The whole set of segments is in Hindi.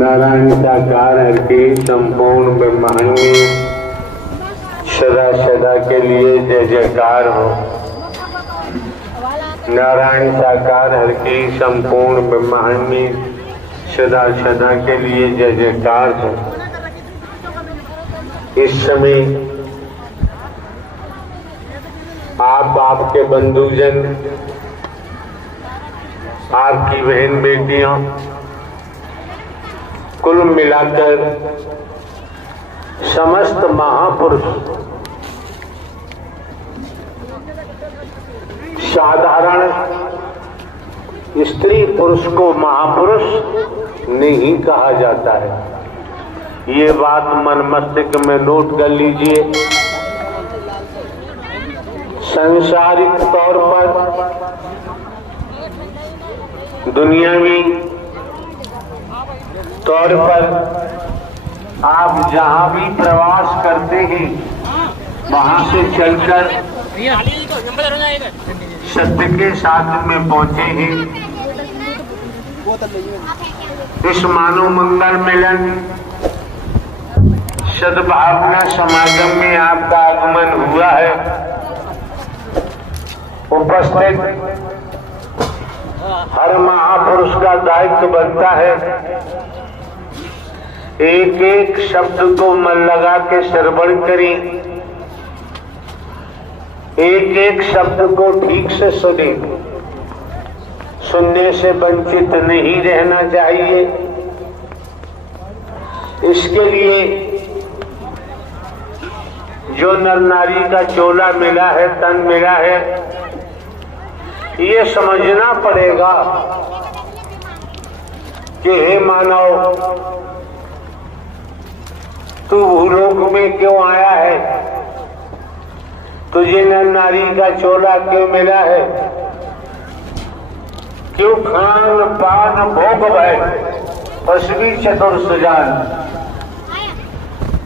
नारायण साकार हर के संपूर्ण ब्रह्मांड में सदा सदा के लिए जय जयकार हो। नारायण साकार हर के संपूर्ण ब्रह्मांड में सदा सदा के लिए जय जयकार हो। इस समय आप, आपके बंधुजन, आपकी बहन बेटियां, कुल मिलाकर समस्त महापुरुष साधारण स्त्री पुरुष को महापुरुष नहीं कहा जाता है। ये बात मन मस्तिष्क में नोट कर लीजिए। सांसारिक तौर पर दुनियावी तौर पर आप जहां भी प्रवास करते हैं वहां से चलकर सत्य के साथ में पहुंचे हैं। इस मानव मंगल मिलन सद्भावना समागम में आपका आगमन हुआ है। उपस्थित हर महापुरुष का दायित्व बनता है एक एक शब्द को मन लगा के श्रवण करें, एक एक शब्द को ठीक से सुने। सुनने से वंचित नहीं रहना चाहिए। इसके लिए जो नर नारी का चोला मिला है, तन मिला है, ये समझना पड़ेगा कि हे मानव, तू भूलोक में क्यों आया है? तुझे नर नारी का चोला क्यों मिला है? क्यों खान पान भोग भय पशवी चतुर्थ जान,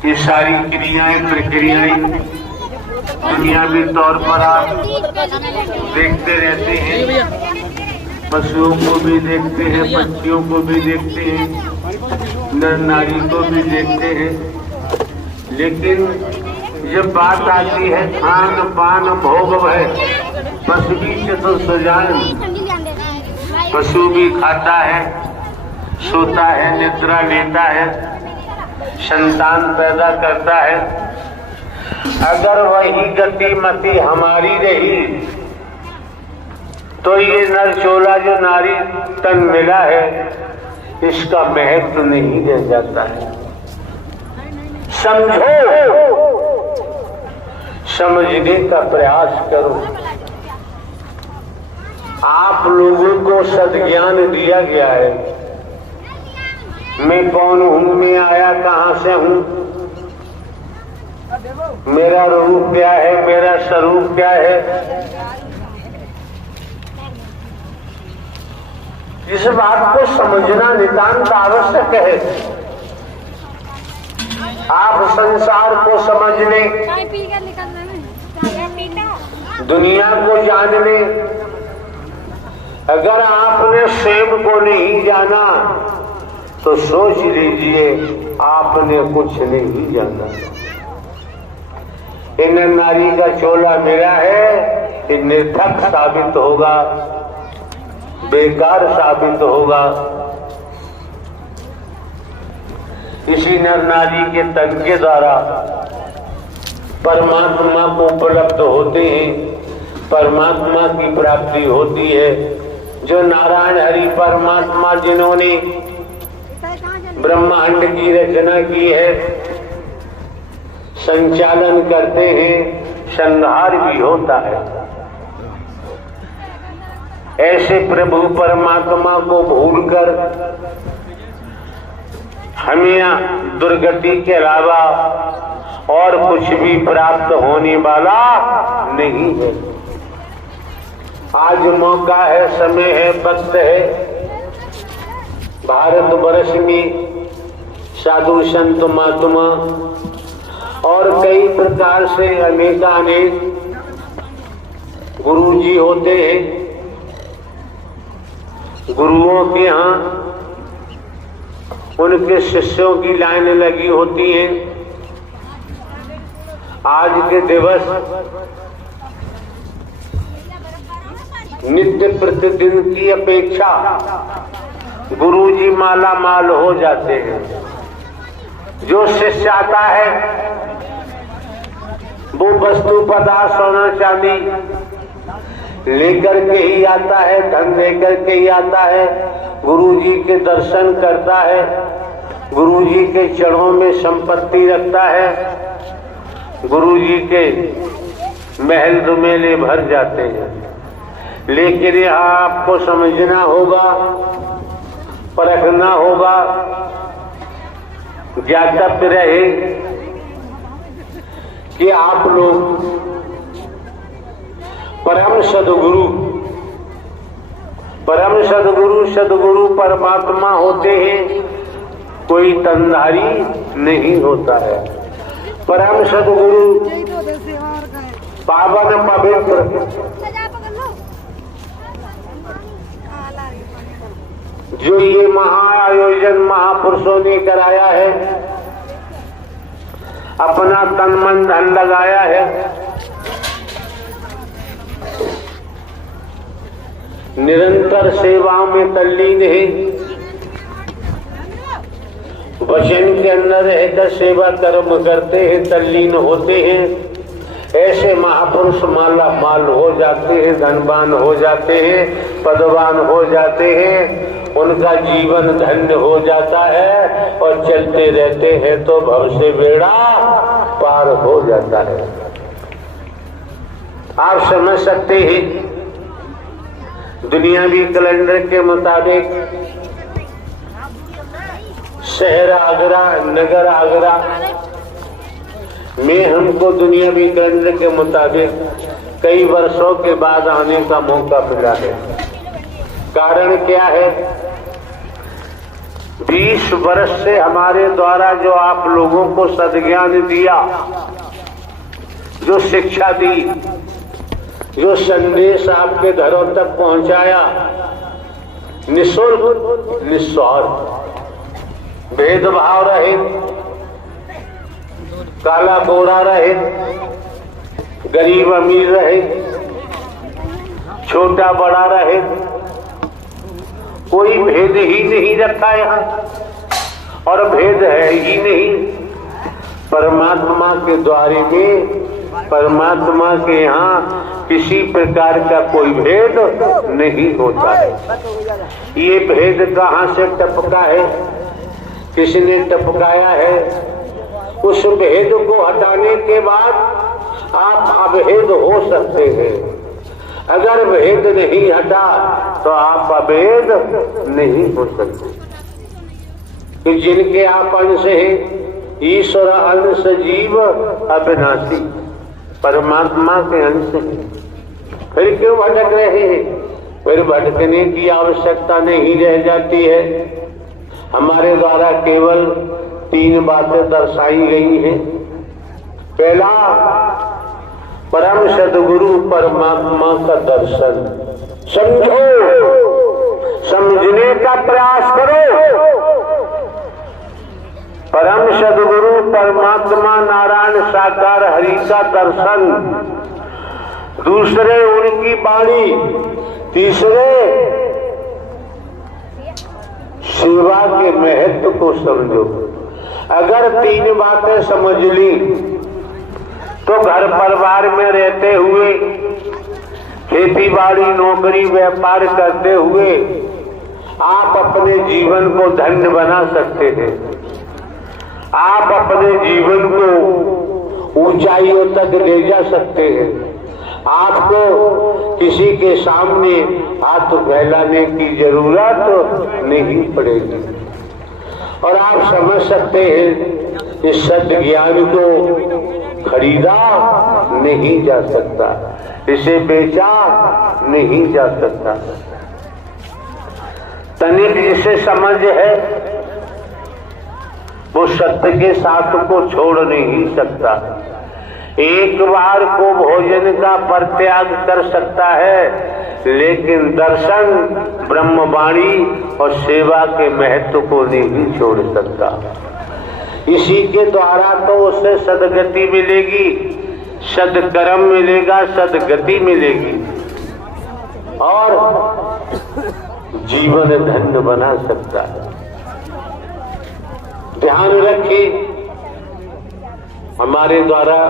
ये सारी क्रियाएं प्रक्रियाएं दुनियावी तौर पर आप देखते रहते हैं। पशुओं को भी देखते हैं, पक्षियों को भी देखते हैं, नर नारी को भी देखते हैं। लेकिन जब बात आती है खान पान भोग भय पशवी चतुर्थ जान, पशु भी खाता है, सोता है, निद्रा लेता है, संतान पैदा करता है। अगर वही गति मति हमारी रही तो ये नर चोला जो नारी तन मिला है, इसका महत्व नहीं रह जाता है। समझो, समझने का प्रयास करो। आप लोगों को सद्ज्ञान दिया गया है। मैं कौन हूं, मैं आया कहां से हूं, मेरा रूप क्या है, मेरा स्वरूप क्या है, इस बात को समझना नितांत आवश्यक है। आप संसार को समझने, दुनिया को जानने, अगर आपने स्वयं को नहीं जाना तो सोच लीजिए आपने कुछ नहीं जाना। इन नारी का चोला मेरा है, ये निर्थक साबित होगा, बेकार साबित होगा। इसी नर नारी के तन के द्वारा परमात्मा को उपलब्ध होते हैं, परमात्मा की प्राप्ति होती है। जो नारायण हरि परमात्मा जिन्होंने ब्रह्मांड की रचना की है, संचालन करते हैं, संहार भी होता है। ऐसे प्रभु परमात्मा को भूलकर हमें दुर्गति के अलावा और कुछ भी प्राप्त होने वाला नहीं है। आज मौका है, समय है, वक्त है। भारतवर्ष में साधु संत महात्मा और कई प्रकार से अनेक गुरु जी होते हैं। गुरुओं के यहाँ उनके शिष्यों की लाइन लगी होती है। आज के दिवस नित्य प्रतिदिन की अपेक्षा गुरुजी माला माल हो जाते हैं। जो शिष्य आता है वो वस्तु पदार्थ सोना चांदी लेकर के ही आता है, धन लेकर के ही आता है। गुरुजी के दर्शन करता है, गुरुजी के चरणों में संपत्ति रखता है, गुरुजी के महल दुमेले भर जाते हैं। लेकिन यह आपको समझना होगा, परखना होगा, ज्ञातव्य रहे कि आप लोग परम सदगुरु परमात्मा होते हैं, कोई तनधारी नहीं होता है। परम सदगुरु पावन पवित्र जो ये महाआयोजन महापुरुषों ने कराया है, अपना तन मन धन लगाया है, निरंतर सेवाओं में तल्लीन है, वचन के अंदर रहकर सेवा कर्म करते हैं, तल्लीन होते हैं। ऐसे महापुरुष माला माल हो जाते हैं, धनवान हो जाते हैं, पदवान हो जाते हैं, उनका जीवन धन्य हो जाता है और चलते रहते हैं तो भव से बेड़ा पार हो जाता है। आप समझ सकते हैं दुनियावी कैलेंडर के मुताबिक शहर आगरा, नगर आगरा में हमको दुनियावी कैलेंडर के मुताबिक कई वर्षों के बाद आने का मौका मिला है। कारण क्या है? 20 वर्ष से हमारे द्वारा जो आप लोगों को सद्ज्ञान दिया, जो शिक्षा दी, जो संदेश आपके घरों तक पहुंचाया, निःशुल्क निस्वार्थ, भेदभाव रहित, काला गोरा रहित, गरीब अमीर रहित, छोटा बड़ा रहित, कोई भेद ही नहीं रखा यहाँ और भेद है ही नहीं। परमात्मा के द्वारे में, परमात्मा के यहाँ किसी प्रकार का कोई भेद नहीं होता है। ये भेद कहाँ से टपका है, किसने टपकाया है? उस भेद को हटाने के बाद आप अभेद हो सकते हैं। अगर भेद नहीं हटा तो आप अभेद नहीं हो सकते। कि जिनके आप अंश हैं, ईश्वर अंश जीव अविनाशी, परमात्मा के अंश हैं, फिर क्यों भटक रहे हैं? फिर भटकने की आवश्यकता नहीं रह जाती है। हमारे द्वारा केवल 3 बातें दर्शाई गई हैं। पहला, परम सद्गुरु परमात्मा का दर्शन। समझो, समझने का प्रयास करो। परम सद्गुरु परमात्मा नारायण साकार हरि का दर्शन। दूसरे, उनकी वाणी। तीसरे, सेवा के महत्व को समझो। अगर 3 बातें समझ ली तो घर परिवार में रहते हुए, खेती बाड़ी नौकरी व्यापार करते हुए आप अपने जीवन को धन्य बना सकते हैं। आप अपने जीवन को ऊंचाइयों तक ले जा सकते हैं। आपको किसी के सामने हाथ फैलाने की जरूरत नहीं पड़ेगी और आप समझ सकते हैं इस सत्य ज्ञान को खरीदा नहीं जा सकता, इसे बेचा नहीं जा सकता। तनिक जिसे समझ है वो सत्य के साथ को छोड़ नहीं सकता। एक बार को भोजन का परित्याग कर सकता है, लेकिन दर्शन, ब्रह्मवाणी और सेवा के महत्व को नहीं छोड़ सकता। इसी के द्वारा तो उसे सदगति मिलेगी, सदकर्म मिलेगा, सदगति मिलेगी और जीवन धन्य बना सकता है। ध्यान रखिए, हमारे द्वारा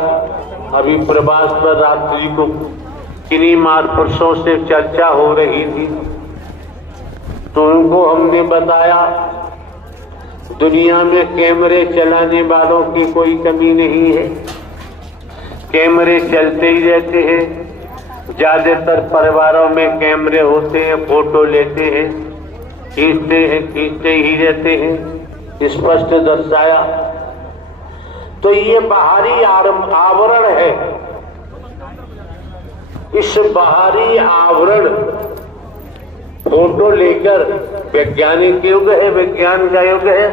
अभी प्रवास पर रात्रि को किन्हीं महापुरुषों से चर्चा हो रही थी, तो उनको हमने बताया दुनिया में कैमरे चलाने वालों की कोई कमी नहीं है, कैमरे चलते ही रहते हैं। ज्यादातर परिवारों में कैमरे होते हैं, फोटो लेते हैं, खींचते ही रहते हैं, स्पष्ट दर्शाया। तो ये बाहरी आवरण है। इस बाहरी आवरण फोटो लेकर वैज्ञानिक युग है, विज्ञान का युग है,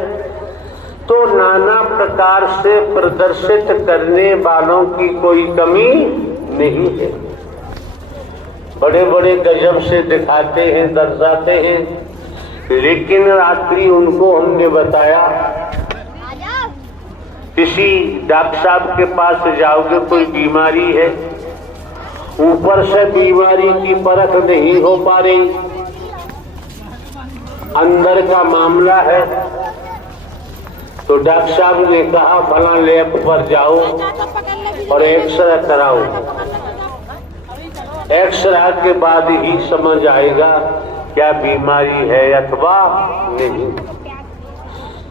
तो नाना प्रकार से प्रदर्शित करने वालों की कोई कमी नहीं है। बड़े बड़े गजब से दिखाते हैं, दर्शाते हैं, लेकिन रात्रि उनको हमने बताया, किसी डॉक्टर साहब के पास जाओगे, कोई बीमारी है, ऊपर से बीमारी की परख नहीं हो पा रही, अंदर का मामला है, तो डॉक्टर साहब ने कहा फला लैब पर जाओ और एक्सरे कराओ। एक्सरे के बाद ही समझ आएगा क्या बीमारी है अथवा नहीं।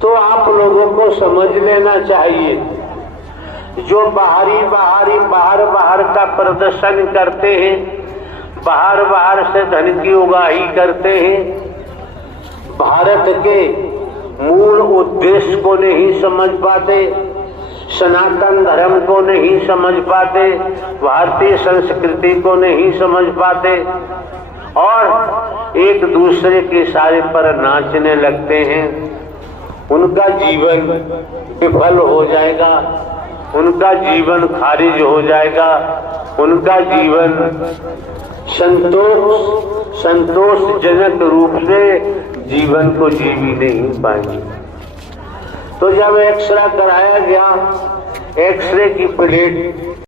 तो आप लोगों को समझ लेना चाहिए, जो बाहर का प्रदर्शन करते हैं, बाहर से धन की उगाही करते हैं, भारत के मूल उद्देश्य को नहीं समझ पाते, सनातन धर्म को नहीं समझ पाते, भारतीय संस्कृति को नहीं समझ पाते और एक दूसरे के इशारे पर नाचने लगते हैं। उनका जीवन विफल हो जाएगा, उनका जीवन खारिज हो जाएगा, उनका जीवन संतोषजनक रूप से जीवन को जी भी नहीं पाएंगे। तो जब एक्सरे कराया गया, एक्सरे की प्लेट